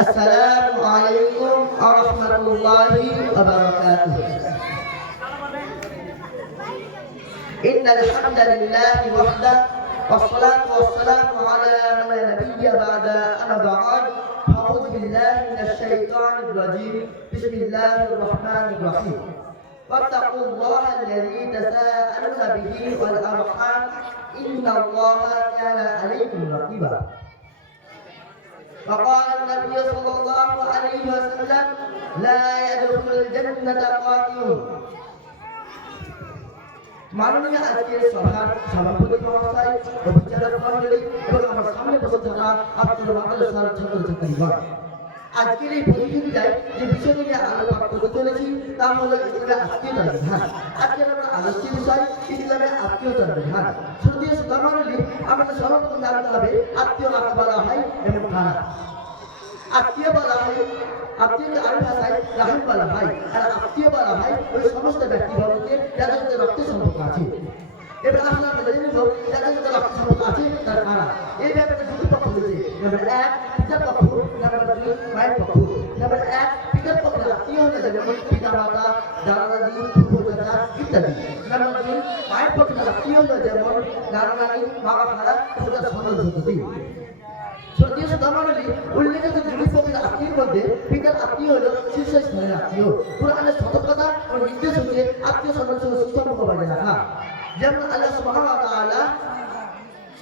السلام عليكم ورحمة الله وبركاته. إن الحمد لله وحده والصلاة والسلام على من لا نبي بعد أما بعد أعوذ بالله من الشيطان الرجيم بسم الله الرحمن الرحيم واتقوا الله الذي تساءلون به والأرحام إن الله كان عليكم رقيبا. فقال النبي صلى الله عليه وسلم لا يدخل الجنة قاتل. মাননীয় আজকের সভার সভাপতি মহাশয় ও বিচারক মণ্ডলী এবং আমার সামনে বসে থাকা আপনাদের মাদ্রাসার ছাত্রছাত্রীগণ, আজকের এই প্রতিযোগিতায় যে বিষয় নিয়ে আলোচনা করতে চলেছি তা হলো ইসলামের আত্মীয়তার বিধান। আজকের আমরা আলোচ্য বিষয় ইসলামের আত্মীয়তার বিধান। শ্রদ্ধেয় শ্রোতামণ্ডলী, আমাদের সর্বপ্রথম জানতে হবে আত্মীয় কাকে বলা হয় এবং কারা। আত্মীয় বলা হয়, আত্মীয়কে আরবি ভাষায় রাহিম বলা হয়, আর আত্মীয় বলা হয় ওই সমস্ত ব্যক্তিবর্গকে যাদের সাথে রক্ত সম্পর্ক আছে। এবার আসলে আমরা জেনে নেব যাদের সাথে রক্ত সম্পর্ক আছে তারা কারা। এই ব্যাপারে দুটি পক্ষ রয়েছে। নাম্বার 1 পিতার পক্ষ, নাম্বার 2 মায়ের পক্ষ। নাম্বার 1 পিতার পক্ষে আত্মীয় হলে যেমন পিতা মাতা, দাদা দাদি, ফুফু চাচা ইত্যাদি। নাম্বার 2 মায়ের পক্ষে আত্মীয় হলে যেমন নানা নানি, বাবা খালা, ফুফু সন্তান। শ্রদ্ধেয় শ্রোতামণ্ডলী, উল্লেখিত দুই প্রকার আত্মীয়ের মধ্যে পিতার আত্মীয় হল শীর্ষস্থানের আত্মীয়। কুরআনের সতর্কতা ও নির্দেশ হচ্ছে আত্মীয় সম্পর্ক সুসম্পর্ক বজায় রাখা। যেমন আল্লাহ সুবহানাহু ওয়া তাআলা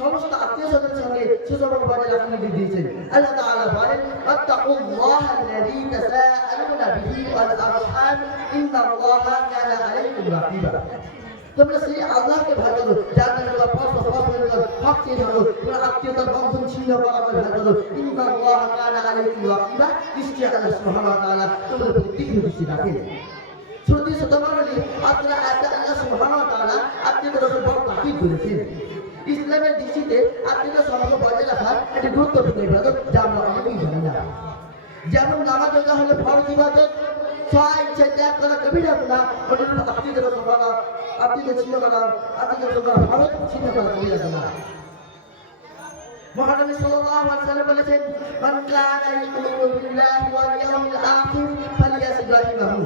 সমস্ত আত্মীয় স্বজনের সঙ্গে সুসম্পর্ক বজায় রাখার নির্দেশ দিয়েছেন। আল্লাহ তাআলা বলেন ওয়াত্তাকুল্লাহা আল্লাযী তাসাআলুনা বিহি ওয়াল আরহাম ইন্নাল্লাহা কানা আলাইকুম রাকিবা। তোমরা সেই আল্লাহকে ভয় করো যার নামে তোমরা হক চেয়ে থাকো, তোমরা আত্মীয়তার বন্ধন ছিন্ন করার ভয় করো। ইন্নাল্লাহা কানা আলাইকুম রাকিবা। নিশ্চয়ই আল্লাহ সুবহানাহু ওয়া তাআলা তোমাদের প্রতি তীক্ষ্ণ দৃষ্টি রাখেন। শ্রদ্ধেয় শ্রোতামণ্ডলী, আপনারা আল্লাহ সুবহানাহু ওয়া তাআলা আত্মীয়তার উপর বড় তাকিদ করেছেন। ইসলামের দৃষ্টিতে আত্মীয়তার সম্পর্ক বজায় রাখা একটি গুরুত্বপূর্ণ ইবাদত, যা আমরা অনেকেই জানি না। যেমন নামাজ রোজা হলো ফরজ ইবাদত, ইচ্ছা ত্যাগ করা কবিরা গুনাহ, অনুরূপ আত্মীয়তার সম্পর্ক আত্মীয়তা ছিন্ন করা, আত্মীয়তার সম্পর্ক ফরজ ছিন্ন করা কবিরা গুনাহ। মুহাম্মদ সাল্লাল্লাহু আলাইহি ওয়াসাল্লাম বলেছেন, মান কানা ইউমিনু বিল্লাহি ওয়াল ইয়াউমিল আখির ফালিয়াসিল রাহিমাহু।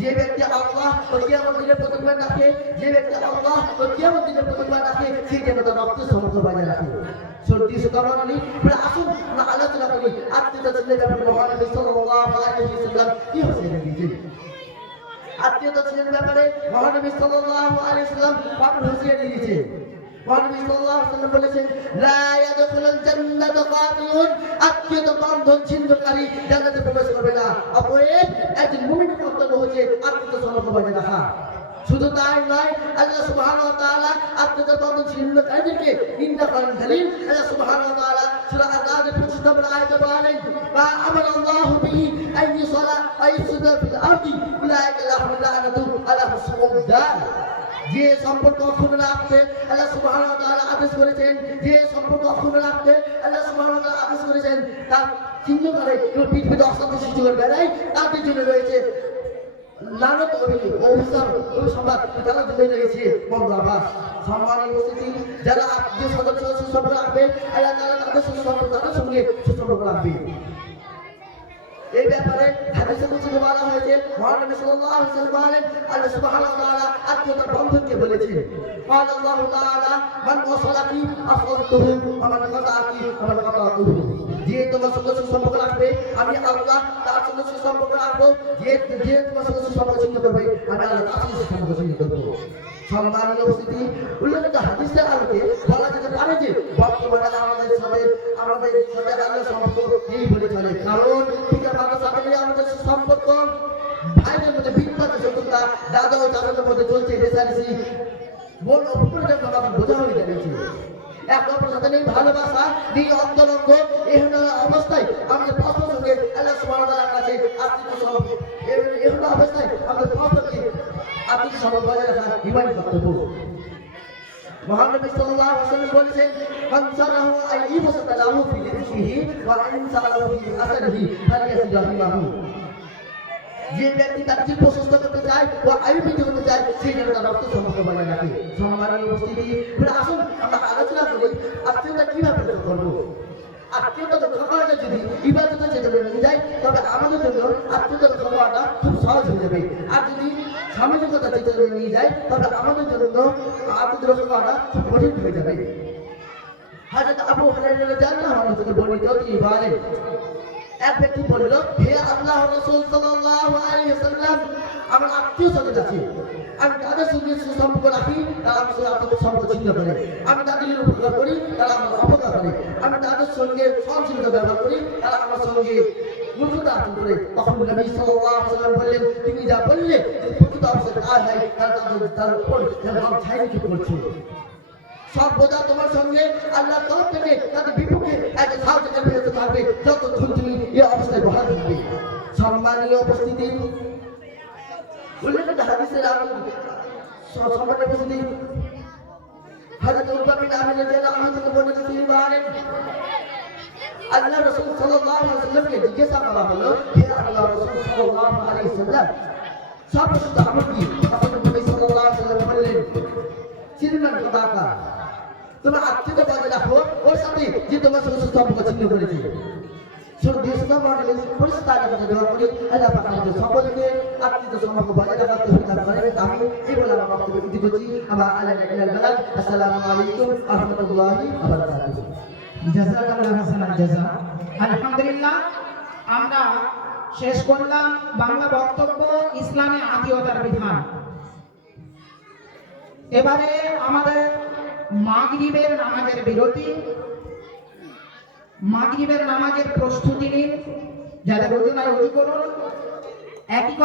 যে ব্যক্তি আল্লাহ ও কিয়ামত দিনের প্রতিজ্ঞা রাখে, যে ব্যক্তি আল্লাহ ও কিয়ামত দিনের প্রতিজ্ঞা রাখে, সে যেন তার রক্ত সম্পর্ক বজায় রাখে। শ্রদ্ধেয় শ্রোতামণ্ডলী, আসুন আমরা আলোচনা করি আত্মীয়তা ছিলের ব্যাপারে মুহাম্মদ সাল্লাল্লাহু আলাইহি ওয়াসাল্লাম কি হুঁশিয়ারি দিয়েছেন। আত্মীয়তা ছিলের ব্যাপারে মুহাম্মদ সাল্লাল্লাহু আলাইহি ওয়াসাল্লাম কঠোর হুঁশিয়ারি দিয়েছেন। মুহাম্মদ সাল্লাল্লাহু আলাইহি ওয়াসাল্লাম বলেছেন, লা ইয়াদখুলুল জান্নাতা কাতিউন। আত্মীয়তা বন্ধন ছিন্নকারী জান্নাতে প্রবেশ করবে না। অতএব একজন মুমিনের কর্তব্য হচ্ছে আত্মীয়তা সম্পর্ক বজায় রাখা। শুধু তাই নয়, আল্লাহ সুবহানাহু ওয়া তাআলা আত্মীয়তার বন্ধন ছিন্নকারীদেরকে নিন্দা করেন। দলিল আল্লাহ সুবহানাহু ওয়া তাআলা সূরা আল-আরাফের 25 নম্বর আয়াতে বলেন, মা আমারাল্লাহু বিহি আন ইউসালা ওয়া ইফসিদা ফিল আরদি উলাইকা লাহুম লা'নাতু আলাইহিস সালাম। যে সম্পর্ক অক্ষুণ্ণ রাখতে আল্লাহ সুবহানাহু ওয়া তাআলা আদেশ করেছেন, যে সম্পর্ক অক্ষুণ্ণ রাখতে আল্লাহ সুবহানাহু ওয়া তাআলা আদেশ করেছেন, তার চিহ্ন করে পৃথিবীতে অশান্তি সৃষ্টি করে বেড়ায়, তাদের জন্য রয়েছে লানত অভিশাপ সংবাদ, তারা জন্য রয়েছে বন্ধ আবাস। সম্মানের উপস্থিতি, যারা আত্মীয় সদস্য সুসম্পর্ক রাখবে আল্লাহ তাআলা তাদের তাদের সঙ্গে সুসম্পর্ক রাখবে। এই ব্যাপারে হাদিসে কুদসিতে বলা হয়েছে, মুহাম্মদ সাল্লাল্লাহু আলাইহি ওয়াসাল্লাম বলেন, আল্লাহ সুবহানাহু ওয়া তাআলা আত্মীয়তার বন্ধনকে বলেছেন। قال الله تعالى من وصلني أصلته ومن قطعني ومن قطعته। যে তোমার সঙ্গে সুসম্পর্ক রাখবে আমি আল্লাহ তার সঙ্গে সুসম্পর্ক রাখবো, যে তোমার সঙ্গে সুসম্পর্ক ছিন্ন করবে আমি আল্লাহ তার সঙ্গে সুসম্পর্ক ছিন্ন করবো। সম্মানিত উপস্থিতি, উল্লেখিত হাদিসের আলোকে বলা যেতে পারে যে বর্তমানে আমাদের সাথে আল্লাহ সম্পর্ক এই বলে চলে। কারণ পিতা মাতার সাথে আমাদের সম্পর্ক, ভাইদের মধ্যে বিদ্যুৎ শত্রুতা, দাদা ও চাচাদের মধ্যে চলছে রেসারেসি, মন অপরিণত বোঝা হয়ে দাঁড়িয়েছে। এক অপরের সাথে নেই ভালোবাসা, নেই অন্তরঙ্গ। এহেন অবস্থায় আমাদের প্রথম সঙ্গে আল্লাহ সুবহানাহু ওয়া তাআলার কাছে আত্মীয় সম্পর্ক, এহেন অবস্থায় আমাদের প্রথমকে আত্মীয় সম্পর্ক বজায় রাখা ইমানি কর্তব্য। মুহাম্মদ সাল্লাল্লাহু আলাইহি ওয়াসাল্লাম বলেছেন, মান সারাহু আন ইবসাতা লাহু ফি রিজকিহি ওয়া ইন সালাহু ফি আসরিহি ফালিয়াসিল রাহিমাহু। যে ব্যক্তি তার জীব প্রশস্ত করতে চায় ও আয়ু বৃদ্ধি করতে চায়, সেই জন্য তার রক্ত সম্পর্ক বজায় রাখে। সম্মানিত উপস্থিতি, আসুন আমরা আলোচনা করি আত্মীয়তা কিভাবে রক্ষা করবো? আত্মীয়তা রক্ষা করাটা যদি ইবাদতের চেষ্টা করে নিয়ে যায় তবে আমাদের জন্য আত্মীয়তা রক্ষা করাটা খুব সহজ হয়ে যাবে। আর যদি সামাজিকতা চেষ্টা করে নিয়ে যায় তবে আমাদের জন্য আত্মীয়তা রক্ষা করাটা খুব কঠিন হয়ে যাবে। হযরত আবু হুরায়রা রাদিয়াল্লাহু আনহু থেকে বর্ণিত তিনি বলেন, এক ব্যক্তি বলল, হে আল্লাহর রাসূল সাল্লাল্লাহু আলাইহি ওয়াসাল্লাম, আমার আত্মীয় স্বজন আছে, আমি তাদের সঙ্গে সুসম্পর্ক রাখি, তারা আমার সঙ্গে আত্মীয় সম্পর্ক ছিন্ন করে, আমি তাদের উপকার করি, তারা আমার অপকার করে, আমি তাদের সঙ্গে সহনশীলতা ব্যবহার করি, তারা আমার সঙ্গে মূর্খতা আচরণ করে। তখন নবী সাল্লাল্লাহু আলাইহি ওয়াসাল্লাম বললেন, তুমি যা বললে যে প্রকৃত অবস্থা আর নাই তার উপর যেমন ছাই করছো, সর্বদা তোমার সঙ্গে আল্লাহর তরফ থেকে তাদের বিপক্ষে একটা সাহায্যের ফেরত থাকবে যতক্ষণ তুমি এই অবস্থায় বহাল থাকবে। সম্মানীয় উপস্থিতি, উল্লেখিত হাদিসের আরো সম্মানীয় উপস্থিতি, হযরত উকবা বিন আমির রাদিয়াল্লাহু আনহু থেকে বর্ণিত তিনি বলেন, আল্লাহ রাসূল সাল্লাল্লাহু আলাইহি ওয়াসাল্লামকে জিজ্ঞাসা করা হলো, হে আল্লাহর রাসূল সাল্লাল্লাহু আলাইহি ওয়াসাল্লাম, সর্বশ্রেষ্ঠ আমল কি? তখন নবী সাল্লাল্লাহু আলাইহি ওয়াসাল্লাম বললেন, চিরমান সাদাকা, তোমার আত্মীয়তা বজায় রাখো ওর সাথে যে তোমার সঙ্গে সম্পর্ক ছিন্ন করেছে। আল্লাহ পাক আমাদের সকলকে আত্মীয়তা সম্পর্ক বজায় রাখার তৌফিক দান করেন। আমি এই বলে আমার বক্তব্য ইতি করছি। আসসালামু আলাইকুম ওয়া রাহমাতুল্লাহি ওয়া বারাকাতুহু। জাযাকাল্লাহু হাসানাল জাযা। আলহামদুলিল্লাহ, আমরা শেষ করলাম বাংলা বক্তব্য ইসলামে আত্মীয়তার বিধান। এবারে আমাদের মাগরিবের নামাজের বিরতি, মাগরিবের নামাজের প্রস্তুতি নিন, যাদের ওজু নাই ওজু করুন। একই কথা